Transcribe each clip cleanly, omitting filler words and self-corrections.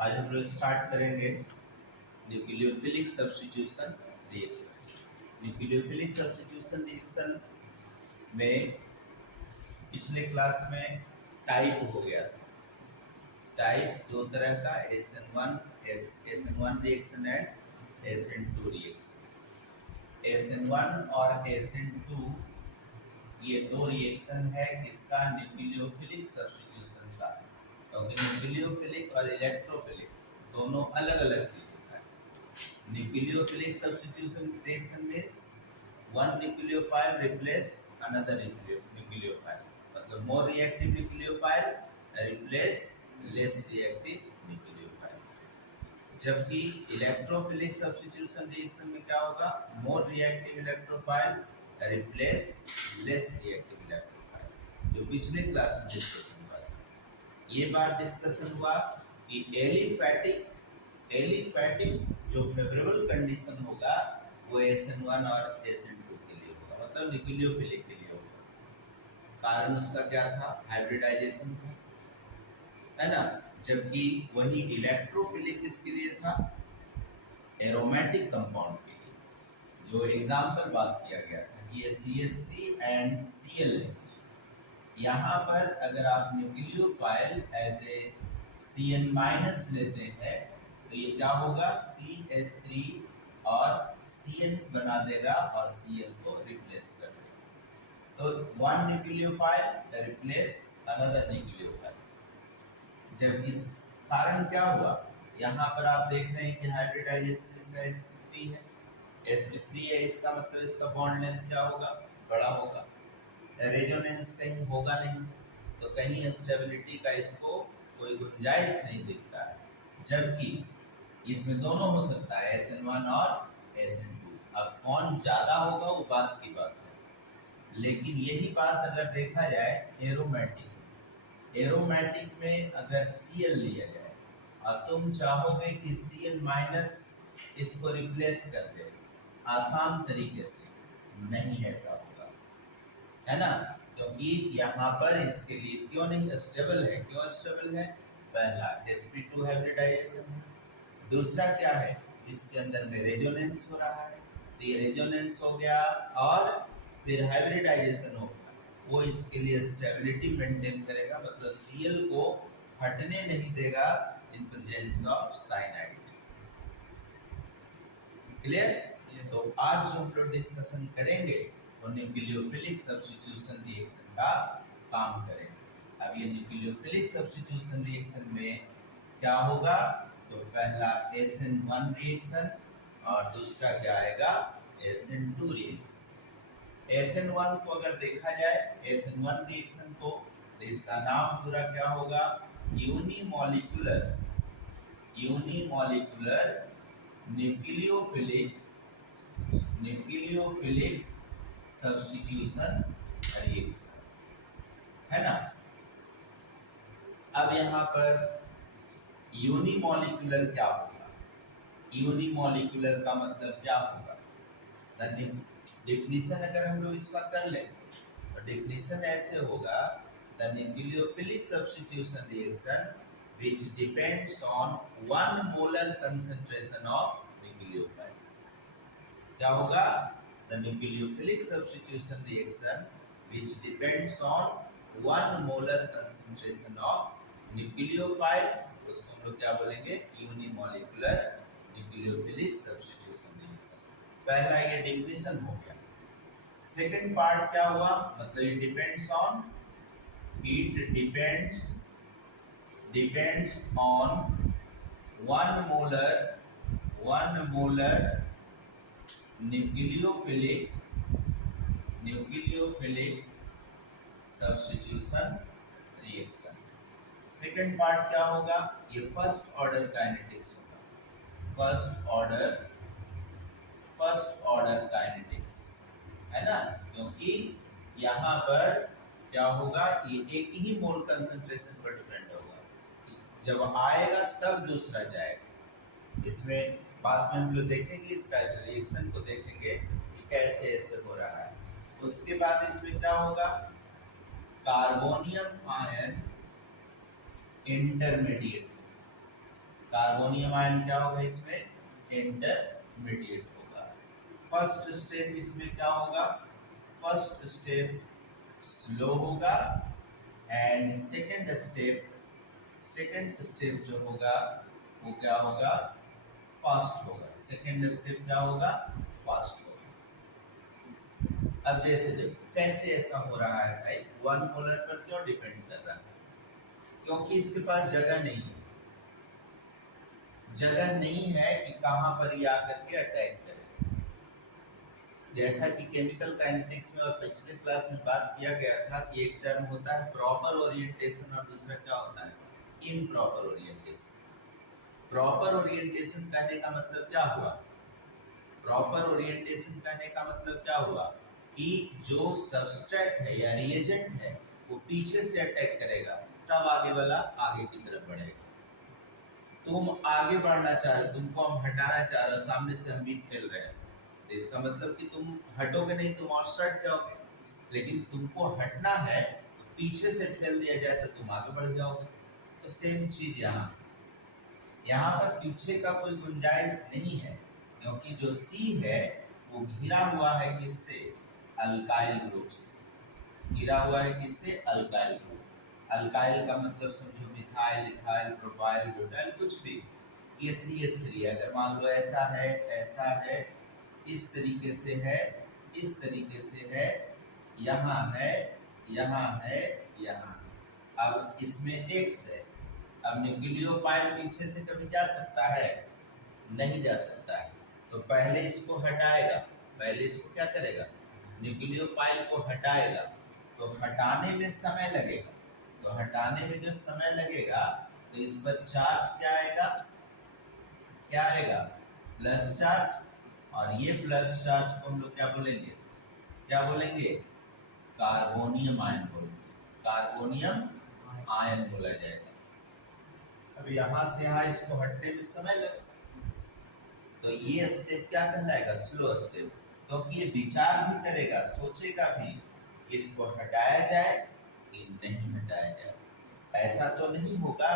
आज हम लोग स्टार्ट करेंगे nucleophilic substitution reaction. Nucleophilic substitution reaction में पिछले क्लास में टाइप हो गया था। टाइप दो तरह का, SN1 reaction and SN2 reaction. SN1 और SN2 ये दो रिएक्शन है किसका? न्यूक्लियोफिलिक सब्स्टिट्यूशन का। क्योंकि न्यूक्लियोफिलिक और इलेक्ट्रोफिलिक दोनों अलग अलग चीजें हैं। Nucleophilic substitution reaction means one nucleophile replace another nucleophile, मतलब more reactive nucleophile replace less reactive nucleophile। जबकि इलेक्ट्रोफिलिक सब्स्टिट्यूशन रिएक्शन में क्या होगा? more reactive electrophile replace less reactive electrophile, जो पिछले क्लास में डिस्कशन हुआ था। ये बात डिस्कशन हुआ कि एलिफैटिक जो फेवरेबल कंडीशन होगा वो SN1 और SN2 के लिए होगा, मतलब न्यूक्लियोफिलिक के लिए होगा। कारण उसका क्या था? हाइब्रिडाइजेशन था, है ना। जबकि वही इलेक्ट्रोफिलिक किसके लिए था? एरोमेटिक कंपाउंड के लिए। जो एग्जाम्पल बात किया गया था कि ये CH3 एंड Cl है। यहाँ पर अगर आप न्यूक्लियोफाइल एज ए CN- लेते हैं तो ये क्या होगा? CH3 और Cn बना देगा और Cl को रिप्लेस कर देगा। तो one nucleophile replace another nucleophile. जब इस कारण क्या हुआ? यहाँ पर आप देख रहे हैं कि हाइब्रिडाइजेशन इसका sp3 है। sp3 है, इसका मतलब इसका बॉन्ड लेंथ क्या होगा? बड़ा होगा। रेजोनेंस कहीं होगा नहीं, तो कहीं स्टेबिलिटी का इसको कोई गुंजाइश नहीं दिखता है। जबकि इसमें दोनों हो सकता है, SN1 और SN2। अब कौन ज्यादा होगा वो बात की बात है। लेकिन यही बात अगर देखा जाए एरोमेटिक में अगर Cl लिया जाए और तुम चाहोगे कि Cl- इसको रिप्लेस कर दे आसान तरीके से, नहीं ऐसा होगा, है ना। क्योंकि यहाँ पर इसके लिए क्यों नहीं स्टेबल है? क्यों स्टेबल है? पहला sp2 हाइब्रिडाइजेशन है, दूसरा क्या है? इसके अंदर में रेजोनेंस हो रहा है, तो ये रेजोनेंस हो गया और फिर हाइब्रिडाइजेशन होगा, वो इसके लिए स्टेबिलिटी मेंटेन करेगा, मतलब Cl को हटने नहीं देगा in presence of cyanide. Clear? तो आज जो हम लोग डिस्कशन करेंगे वो न्यूक्लियोफिलिक सब्स्टिट्यूशन रिएक्शन का काम करेंगे। अब ये न्यूक्लियोफिलिक सब्स्टिट्यूशन रिएक्शन में क्या होगा? तो पहला SN1 रिएक्शन और दूसरा क्या आएगा? SN2 reaction. SN1 को अगर देखा जाए, SN1 रिएक्शन को, तो इसका नाम पूरा क्या होगा? यूनिमॉलिक्यूलर न्यूक्लियोफिलिक सब्स्टिट्यूशन रिएक्शन, है ना। अब यहाँ पर यूनिमॉलिक्यूलर क्या होगा? यूनिमॉलिक्यूलर का मतलब क्या होगा? डेफिनेशन अगर हम लोग इसका कर लें तो डेफिनेशन ऐसे होगा, the nucleophilic substitution reaction which depends on 1 molar concentration of nucleophile। क्या होगा? The nucleophilic substitution reaction which depends on 1 molar concentration of nucleophile, उसको हम लोग क्या बोलेंगे? Unimolecular nucleophilic substitution reaction. पहला ये डेफिनेशन हो गया। सेकंड पार्ट क्या हुआ? मतलब ये depends on, it depends on 1 molar nucleophilic substitution reaction. Second part क्या होगा? ये फर्स्ट ऑर्डर काइनेटिक्स होगा, फर्स्ट ऑर्डर काइनेटिक्स, है ना। क्योंकि यहाँ पर क्या होगा? ये एक ही मोल कंसंट्रेशन पर डिपेंड होगा, जब आएगा तब दूसरा जाएगा। इसमें बाद में हम लोग देखेंगे, इसका रिएक्शन को देखेंगे कि कैसे ऐसे हो रहा है। उसके बाद इसमें क्या होगा? Carbonium ion intermediate, carbonium ion क्या होगा इसमें, इंटरमीडिएट होगा। फर्स्ट स्टेप इसमें क्या होगा, फर्स्ट स्टेप स्लो होगा एंड सेकंड स्टेप जो होगा वो क्या होगा, फास्ट होगा। सेकंड स्टेप क्या होगा, फास्ट होगा। अब जैसे देखो कैसे ऐसा हो रहा है भाई, वन मोलर पर क्यों डिपेंड कर रहा है, क्योंकि इसके पास जगह नहीं है, जगह नहीं है कि कहां पर ये आकर के अटैक करे। जैसा कि केमिकल काइनेटिक्स में और पिछले क्लास में बात किया गया था कि एक टर्म होता है प्रॉपर ओरिएंटेशन और दूसरा क्या होता है इम्प्रॉपर ओरिएंटेशन। प्रॉपर ओरिएंटेशन कहने का मतलब क्या हुआ, प्रॉपर ओरिएंटेशन कहने का मतलब क्या हुआ कि जो सबस्ट्रेट है या रिएजेंट है वो पीछे से अटैक करेगा, तब आगे वाला आगे की तरफ बढ़ेगा। तुम आगे बढ़ना चाह रहे, तुमको हम हटाना चाह रहे हो, सामने से हम मीट खेल रहे हैं, तो इसका मतलब कि तुम हटोगे नहीं, तुम आउटसाइड जाओगे। लेकिन तुमको हटना है तो पीछे से ठेल दिया जाए तो तुम आगे बढ़ जाओगे। तो सेम चीज यहाँ पर पीछे का कोई गुंजाइश नहीं है, क्योंकि जो सी है वो घिरा हुआ है किससे, अल्काइल ग्रुप से। घिरा हुआ है किससे, अल्काइल ग्रुप। अल्काइल का मतलब समझो मिथाइल, इथाइल, प्रोपाइल, ब्यूटाइल, कुछ भी। ये CH3 अगर मान लो ऐसा है, इस तरीके से है, इस तरीके से है, यहाँ है, यहाँ है, यहाँ। अब इसमें X है, अब न्यूक्लियोफाइल पीछे से कभी जा सकता है, नहीं जा सकता है, तो पहले इसको हटाएगा, पहले इसको क्या करेगा, न्यूक्लियोफाइल को हटाएगा। तो हटाने में समय लगेगा, तो हटाने में जो समय लगेगा तो इस पर चार्ज क्या आएगा, क्या आएगा, प्लस चार्ज। और ये प्लस चार्ज को हम लोग क्या बोलेंगे, क्या बोलेंगे, कार्बोनियम आयन बोलेंगे, कार्बोनियम आयन बोला जाएगा। अब यहाँ से यहाँ इसको हटने में समय लगेगा, तो ये स्टेप क्या कहलाएगा, स्लो स्टेप। क्योंकि ये विचार भी करेगा, सोचेगा भी कि इसको हटाया जाए कि नहीं हटाया जाए। ऐसा तो नहीं होगा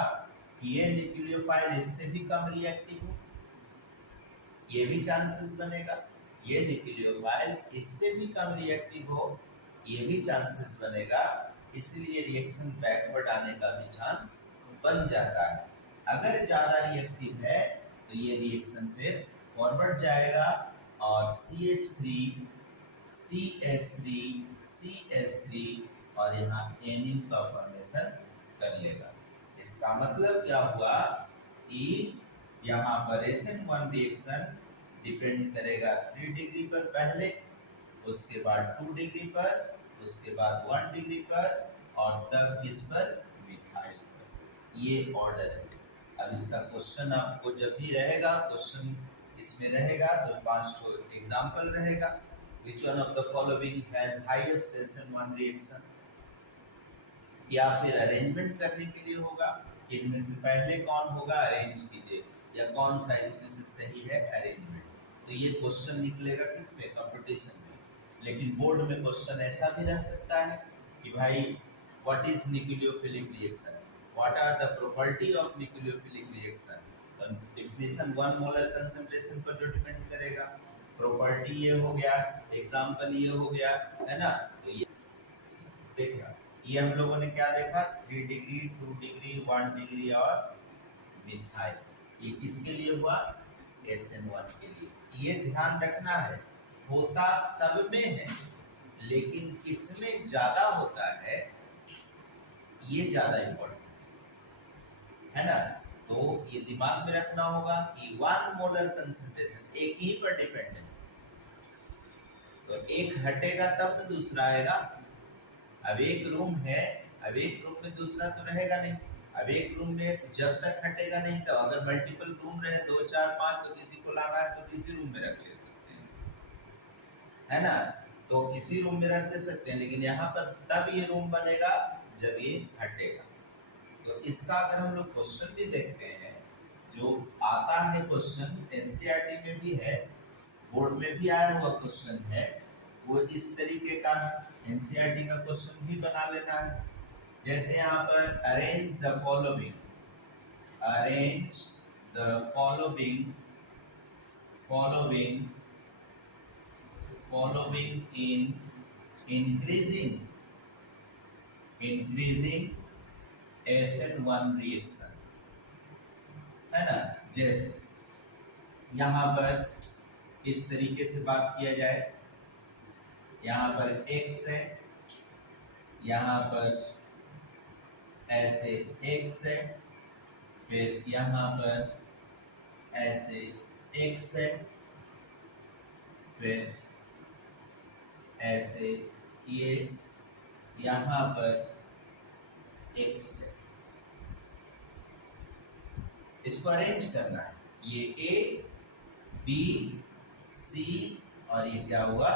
कि ये न्यूक्लियोफाइल इससे भी कम रिएक्टिव हो, ये भी चांसेस बनेगा। ये न्यूक्लियोफाइल इससे भी कम रिएक्टिव हो, ये भी चांसेस बनेगा। इसलिए रिएक्शन बैकवर्ड आने का भी चांस बन जाता है। अगर ज्यादा रिएक्टिव है तो ये रिएक्शन फिर फॉरवर्ड जाएगा और CH3 CH3 CH3 और यहाँ NU का फॉर्मेशन कर लेगा। इसका मतलब क्या हुआ कि यहाँ पर SN1 रिएक्शन डिपेंड करेगा 3 डिग्री पर पहले, उसके बाद 2 डिग्री पर, उसके बाद 1 डिग्री पर, और तब किस पर, मिथाइल पर। ये ऑर्डर है। अब इसका क्वेश्चन आपको जब भी रहेगा, क्वेश्चन इसमें रहेगा तो 5 एग्जांपल रहेगा। Which one of the following has highest SN1 reaction? या फिर अरेंजमेंट करने के लिए होगा, इनमें से पहले कौन होगा, अरेंज कीजिए, या कौन सा इसमें से सही है, अरेंजमेंट। तो ये क्वेश्चन निकलेगा किसमें, कंपटीशन में। लेकिन बोर्ड में क्वेश्चन ऐसा भी रह सकता है कि भाई what is nucleophilic reaction, what are the property of nucleophilic reaction. तो डिफिनेशन 1 मोलर कंसंट्रेशन पर जो डिपेंड करेगा, प्रॉपर्टी ये हो गया, एग्जांपल ये हो गया, है ना। तो ये देखा, ये हम लोगों ने क्या देखा, 3 डिग्री, 2 डिग्री, 1 डिग्री और मिथाइल। ये किसके लिए हुआ, SN1 के लिए। ये ध्यान रखना है, होता सब में है, लेकिन किसमें ज्यादा होता है ये ज्यादा इंपॉर्टेंट है ना। तो ये दिमाग में रखना होगा कि 1 मोलर कंसंट्रेशन एक ही पर डिपेंड है, तो एक हटेगा तब तो दूसरा आएगा। अब एक रूम है, अब एक रूम में दूसरा तो रहेगा नहीं। अब एक रूम में जब तक हटेगा नहीं, तो अगर मल्टीपल रूम रहे 2 4 5, तो किसी को लाना है तो किसी रूम में रख दे सकते हैं, है ना। तो किसी रूम में रख दे सकते हैं, लेकिन यहाँ पर तब ये रूम बनेगा जब ये हटेगा। तो इसका अगर हम लोग क्वेश्चन भी देखते हैं, जो आता है क्वेश्चन एनसीईआरटी में भी है, बोर्ड में भी आया हुआ क्वेश्चन है, वो इस तरीके का एनसीईआरटी का क्वेश्चन भी बना लेना है। जैसे यहाँ पर arrange the following, arrange the following in increasing SN1 reaction, है ना। जैसे यहां पर इस तरीके से बात किया जाए, यहां पर X है, यहां पर ऐसे X है, फिर यहां पर ऐसे X है, फिर ऐसे ये यहां पर X है। इसको अरेंज करना है, ये A B C और ये क्या हुआ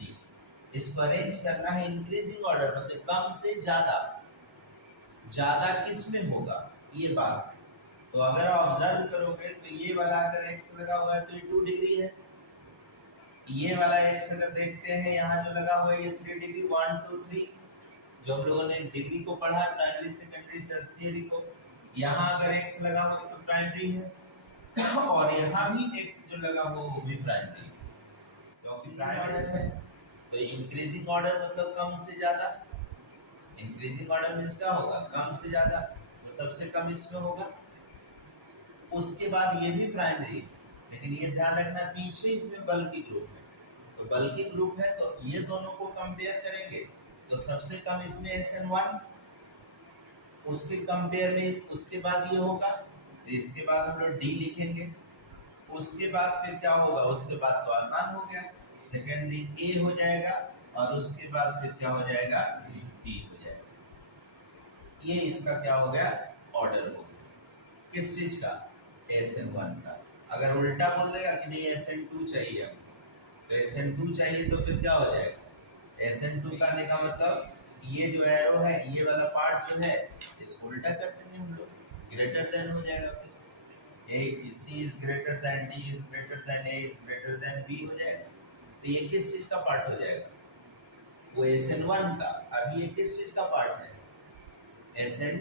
D। इसको अरेंज करना है इंक्रीजिंग ऑर्डर, मतलब कम से ज्यादा, ज्यादा किस में होगा ये बात। तो अगर ऑब्जर्व करोगे तो ये वाला अगर x लगा हुआ है तो ये 2 डिग्री है, ये वाला x अगर देखते हैं यहाँ जो लगा हुआ है ये 3 डिग्री, 1 2 3 जो हम लोगों ने डिग्री को पढ़ा प्राइमरी सेकेंडरी टर्शियरी को। यहाँ अगर x लगा हुआ तो प्राइमरी है और यहाँ भी x जो लगा हुआ वो भी प्राइमरी है, क्योंकि प्राइमरी है। तो इंक्रीजिंग ऑर्डर मतलब कम से ज्यादा, इंक्रीजिंग ऑर्डर मींस क्या होगा, कम से ज्यादा, तो सबसे कम इसमें होगा। उसके बाद ये भी प्राइमरी, लेकिन ये ध्यान रखना पीछे इसमें बल्कि ग्रुप है, तो बल्कि ग्रुप है तो ये दोनों को कंपेयर करेंगे तो सबसे कम इसमें SN1, उसके कंपेयर में उसके बाद ये होगा, तो इसके बाद हम लोग D लिखेंगे। उसके बाद फिर क्या होगा, उसके बाद तो आसान हो गया, सेकेंडरी A हो जाएगा और उसके बाद फिर क्या हो जाएगा, D हो जाएगा। ये इसका क्या हो गया, ऑर्डर हो गया। किस चीज का, SN1 का। अगर उल्टा बोल देगा कि नहीं SN2 चाहिए हमको, तो SN2 चाहिए तो फिर क्या हो जाएगा, SN2 का आने का मतलब ये जो एरो है ये वाला पार्ट जो है इसको उल्टा कर देंगे हम लोग, ग्रेटर देन हो जाएगा, फिर C is greater than D is greater than A is greater than B हो जाएगा। तो ये किस चीज का पार्ट हो जाएगा, वो SN1 का। अब ये किस चीज का पार्ट है, SN,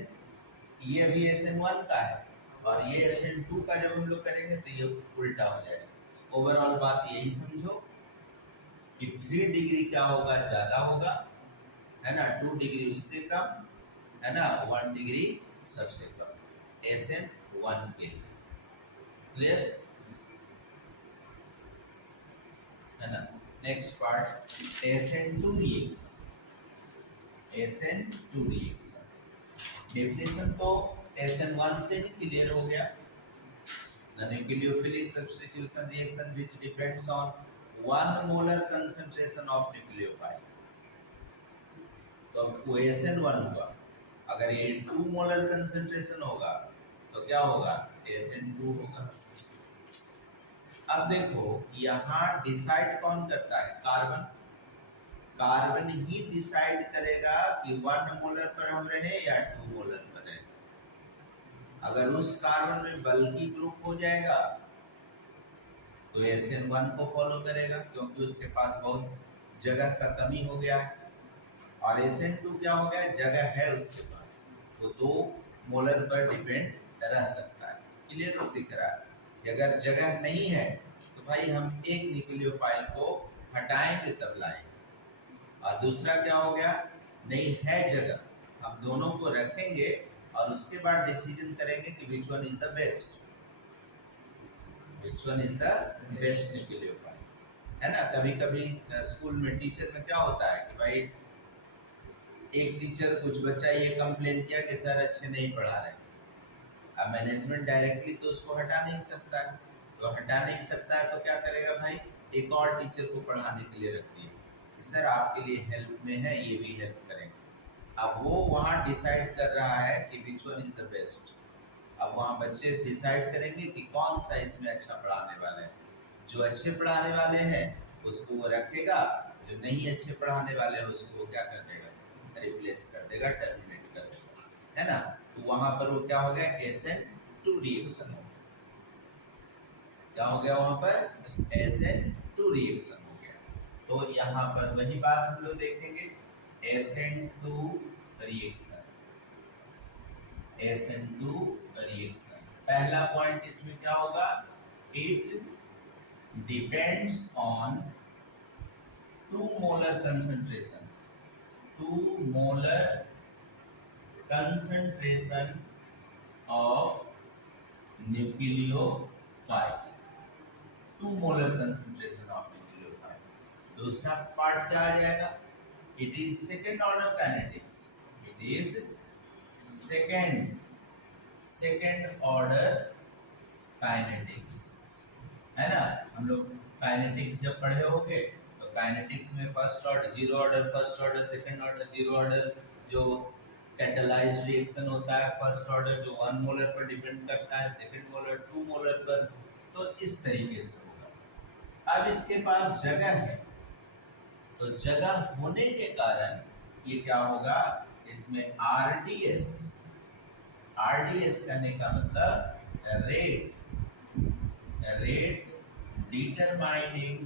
ये भी SN1 का है और ये SN2 का जब हम लोग करेंगे तो ये उल्टा हो जाएगा। ओवरऑल बात यही समझो कि 3 डिग्री क्या होगा, ज्यादा होगा, है ना, 2 डिग्री उससे कम, है ना, 1 डिग्री सबसे कम, SN1 के लिए। क्लियर, है ना। Next part SN2 reaction. SN2 reaction definition तो SN1 से ही क्लियर हो गया, the nucleophilic substitution reaction which depends on 1 molar concentration of nucleophile। तो वो SN1 होगा, अगर ये 2 मोलर कंसंट्रेशन होगा तो क्या होगा, SN2 होगा। अब देखो यहाँ डिसाइड कौन करता है, कार्बन। कार्बन ही डिसाइड करेगा कि 1 मोलर पर हम रहे या 2 मोलर पर रहे। अगर उस कार्बन में बल्कि ग्रुप हो जाएगा तो SN1 को फॉलो करेगा, क्योंकि उसके पास बहुत जगह का कमी हो गया है, और SN2 क्या हो गया, जगह है उसके पास, वो 2 मोलर पर डिपेंड रह सकता है। क्लियर दिख रहा है, अगर जगह नहीं है तो भाई हम एक न्यूक्लियोफाइल को हटाएंगे तब लाएंगे, और दूसरा क्या हो गया, नहीं है जगह, हम दोनों को रखेंगे और उसके बाद डिसीजन करेंगे कि which one is the best, which one is the best nucleophile, है ना। कभी कभी स्कूल में टीचर में क्या होता है कि भाई एक टीचर, कुछ बच्चा ये कंप्लेन किया कि सर अच्छे नहीं पढ़ा रहे, अब मैनेजमेंट डायरेक्टली तो उसको हटा नहीं सकता है, तो हटा नहीं सकता है तो क्या करेगा भाई, एक और टीचर को पढ़ाने के लिए रख दिया कि सर आपके लिए हेल्प में है, ये भी हेल्प करेंगे। अब वो वहाँ डिसाइड कर रहा है कि which one is the best. अब वहाँ बच्चे डिसाइड करेंगे कि कौन सा इसमें अच्छा पढ़ाने वाला है, जो अच्छे पढ़ाने वाले हैं उसको वो रखेगा, जो नहीं अच्छे पढ़ाने वाले हैं उसको वो क्या कर देगा, रिप्लेस कर देगा, टर्मिनेट कर देगा, है ना। तो वहां पर वो क्या हो गया, SN2 रिएक्शन हो गया। क्या हो गया वहां पर, SN2 रिएक्शन हो गया। तो यहाँ पर वही बात हम लोग देखेंगे, SN2 रिएक्शन, SN2 रिएक्शन पहला पॉइंट इसमें क्या होगा, it depends on 2 molar concentration, 2 molar concentration of nucleophile, 2 molar concentration of nucleophile. दूसरा पार्ट क्या आ जाएगा, it is second order kinetics, it is second order kinetics, है ना। हम लोग काइनेटिक्स जब पढ़े होंगे तो काइनेटिक्स में first order, zero order, first order, second order, zero order जो कैटालाइज्ड रिएक्शन होता है, फर्स्ट ऑर्डर जो 1 मोलर पर डिपेंड करता है, सेकंड मोलर 2 मोलर पर, तो इस तरीके से होगा। अब इसके पास जगह है, तो जगह होने के कारण ये क्या होगा, इसमें आरडीएस, आरडीएस कहने का मतलब रेट डिटरमाइनिंग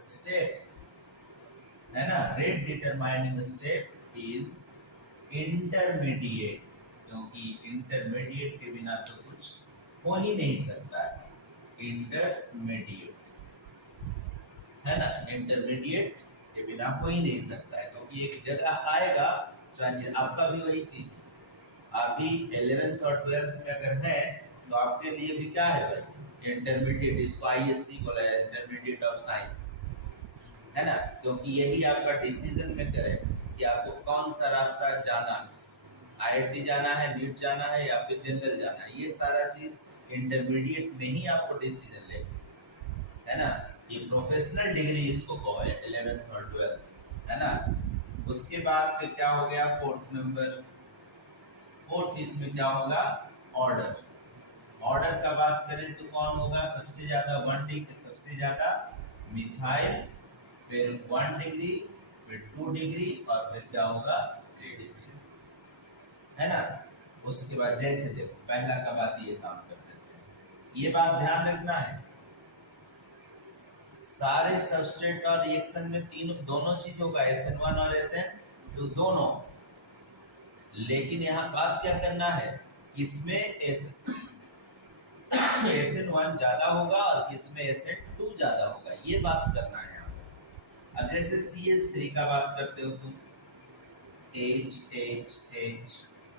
स्टेप, है ना। Rate determining step is intermediate, क्योंकि इंटरमीडिएट के बिना तो कुछ हो ही नहीं सकता है। इंटरमीडिएट, है ना, इंटरमीडिएट के बिना हो ही नहीं सकता है, क्योंकि एक जगह आएगा, चाहे आपका भी वही चीज, आप भी 11th और 12th में अगर है तो आपके लिए भी क्या है भाई, इंटरमीडिएट, इसको आईएससी बोला है, इंटरमीडिएट ऑफ साइंस, है ना। क्योंकि यही आपका डिसीजन मेकर है कि आपको कौन सा रास्ता जाना है, आईआईटी जाना है, नीट जाना है या फिर जनरल जाना है, ये सारा चीज इंटरमीडिएट में ही आपको डिसीजन ले, है ना। ये प्रोफेशनल डिग्री इसको कहो, 11th और 12th, है ना। उसके बाद फिर क्या हो गया, फोर्थ नंबर, फोर्थ इसमें क्या होगा, ऑर्डर। ऑर्डर का बात करें तो कौन होगा, सबसे ज्यादा 1 डिग्री, सबसे ज्यादा मिथाइल, फिर 1 डिग्री, फिर 2 डिग्री, और फिर क्या होगा 3 डिग्री, है ना। उसके बाद जैसे देखो पहला का बात ये काम कर देते हैं, ये बात ध्यान रखना है, सारे सबस्ट्रेट और रिएक्शन में तीनों दोनों चीज होगा, SN1 और SN2 दोनों, लेकिन यहाँ बात क्या करना है, किसमें SN1 ज्यादा होगा और किसमें SN2 ज्यादा होगा, ये बात करना है यहाँ पर। अब जैसे CH3 का बात करते हो तुम, H H H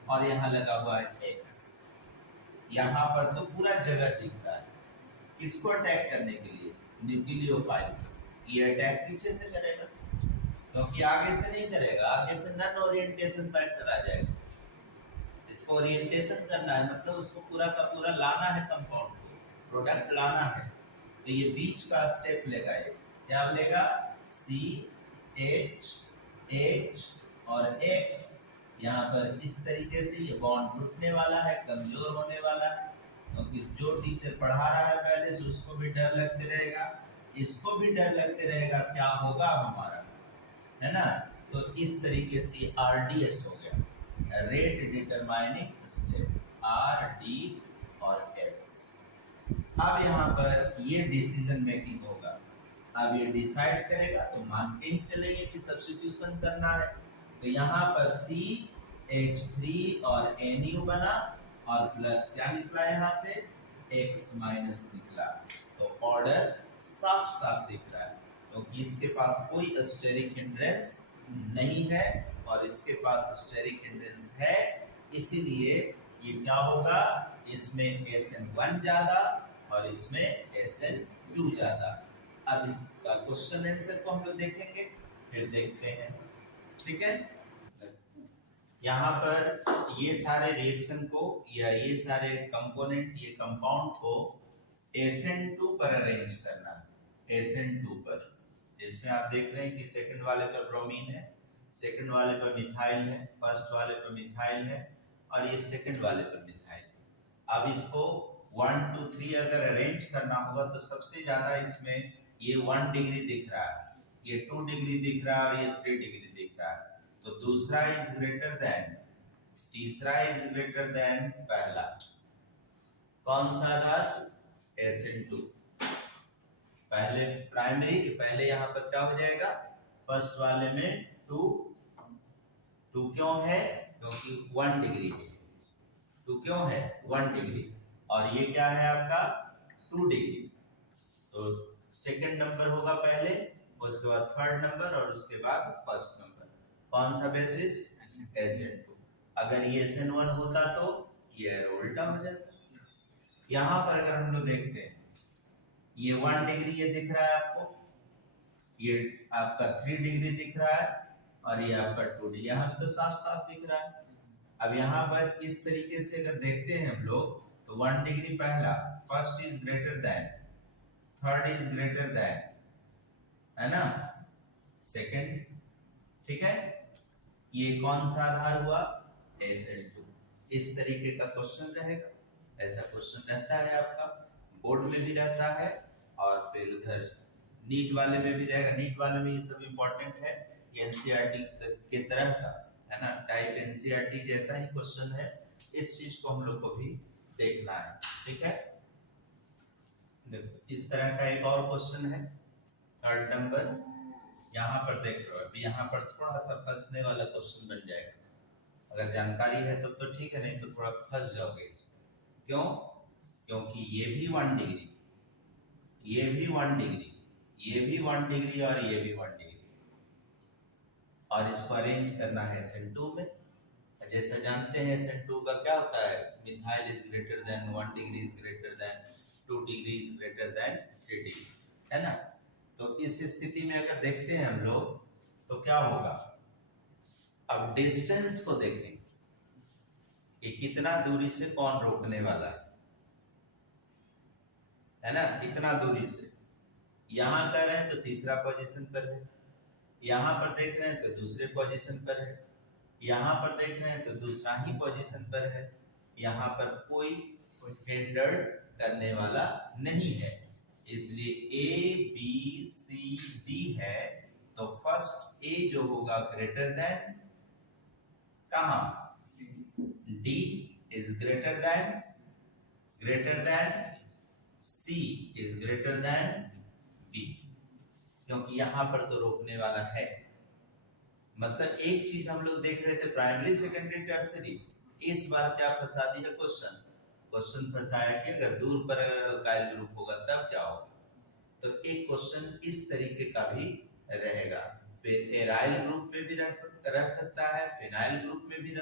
और यहाँ लगा हुआ है X, यहाँ पर तो पूरा जगह दिख रहा है, किसको अटैक करने के लिए, न्यूक्लियोफाइल। ये अटैक पीछे से करेगा, क्योंकि आगे से नहीं करेगा, आगे से नन ओरिएंटेशन फैक्टर आ जाएगा, इसको ओरिएंटेशन करना है, मतलब उसको पूरा का पूरा लाना है, कंपाउंड को प्रोडक्ट लाना है, तो ये बीच का स्टेप लेगा, ये क्या लेगा, CH H और X, यहाँ पर इस तरीके से ये बॉन्ड टूटने वाला है, कमजोर होने वाला है, क्योंकि जो टीचर पढ़ा रहा है पहले से उसको भी डर लगते रहेगा, इसको भी डर लगते रहेगा क्या होगा हमारा, है ना। तो इस तरीके से RDS हो गया, रेट डिटरमाइनिंग स्टेप, RD और S। अब यहाँ पर ये डिसीजन मेकिंग होगा, अब ये डिसाइड करेगा, तो मान के ही चलेंगे कि सब्स्टिट्यूशन करना है, तो यहाँ पर CH3 और NU बना, और प्लस क्या निकला यहाँ से, X माइनस निकला, तो ऑर्डर साफ साफ दिख रहा है, क्योंकि तो इसके पास कोई स्टेरिक हिंड्रेंस नहीं है और इसके पास स्टेरिक हिंड्रेंस है, इसीलिए ये क्या होगा, इसमें SN1 ज्यादा और इसमें SN2 ज्यादा। अब इसका क्वेश्चन आंसर को हम लोग देखेंगे, फिर देखते हैं, ठीक है। यहाँ पर ये सारे रिएक्शन को या ये सारे कंपोनेंट, ये कंपाउंड को SN2 पर अरेंज करना है, SN2 पर, जिसमें आप देख रहे हैं कि सेकंड वाले पर ब्रोमीन है, सेकंड वाले पर मिथाइल है, फर्स्ट वाले पर मिथाइल है, और ये सेकंड वाले पर मिथाइल। अब इसको 1 2 3 अगर अरेंज करना होगा तो सबसे ज्यादा इसमें ये 1 डिग्री दिख रहा है, ये 2 डिग्री दिख रहा है और ये 3 डिग्री दिख रहा है, तो दूसरा इज ग्रेटर देन, तीसरा इज ग्रेटर देन पहला, कौन सा धातु, SN2। पहले प्राइमरी के पहले यहाँ पर क्या हो जाएगा, फर्स्ट वाले में 2 क्यों है, क्योंकि 1 डिग्री है, टू क्यों है 1 डिग्री, और ये क्या है आपका 2 डिग्री। तो सेकंड नंबर होगा पहले, उसके बाद थर्ड नंबर और उसके बाद फर्स्ट नंबर। कौन सा बेसिस? SN2। अगर ये SN1 होता तो ये उल्टा हो जाता। यहां पर अगर हम लोग देखते हैं, ये 1 डिग्री ये दिख रहा है आपको, ये आपका 3 डिग्री दिख रहा है, और ये आपका 2 डिग्री, यहाँ तो साफ साफ दिख रहा है। अब यहाँ पर इस तरीके से अगर देखते हैं हम लोग, तो 1 डिग्री पहला, first is greater than, third is greater than, है ना, सेकंड, ठीक है। ये कौन सा आधार हुआ? SN2। इस तरीके का क्वेश्चन रहेगा, ऐसा क्वेश्चन रहता है आपका, बोर्ड में भी रहता है और फिर उधर नीट वाले में भी रहेगा। नीट वाले में ये सब इंपॉर्टेंट है, ये एनसीईआरटी के तरह का है ना, टाइप एनसीईआरटी जैसा ही क्वेश्चन है। इस चीज को हम लोग को भी देखना है, ठीक है। देखो इस तरह का एक और क्वेश्चन है, थर्ड नंबर, यहाँ पर देख रहे हो। अभी यहाँ पर थोड़ा सा फंसने वाला क्वेश्चन बन जाएगा, अगर जानकारी है तब तो ठीक है, नहीं तो थोड़ा फंस जाओगे इसमें। क्यों? क्योंकि ये भी 1 डिग्री, ये भी 1 डिग्री, ये भी 1 डिग्री और ये भी 1 डिग्री, और इसको अरेंज करना है SN2 में। जैसा जानते हैं SN2 का क्या होता है, methyl is greater than 1 degree is greater than 2 degree is greater than 3 degree, है ना। तो इस स्थिति में अगर देखते हैं हम लोग तो क्या होगा, अब डिस्टेंस को देखें कि कितना दूरी से कौन रोकने वाला है ना, कितना दूरी से। यहां कर रहे हैं तो तीसरा पोजीशन पर है, यहां पर देख रहे हैं तो दूसरे पोजीशन पर है, यहां पर देख रहे हैं तो दूसरा ही पोजीशन पर है। यहां पर कोई हिंडर करने वाला नहीं है, इसलिए A B C D है, तो फर्स्ट A जो होगा ग्रेटर देन, कहां D is greater than C is greater than B, क्योंकि यहां पर तो रोकने वाला है। मतलब एक चीज हम लोग देख रहे थे प्राइमरी सेकेंडरी टर्सरी, इस बार क्या फंसा दिया क्वेश्चन फंसाया कि अगर दूर पर अल्काइल ग्रुप होगा तब क्या होगा। तो एक क्वेश्चन इस तरीके का भी रहेगा, फिर एराइल ग्रुप में भी रह सकता है, फिनाइल ग्रुप में भी रह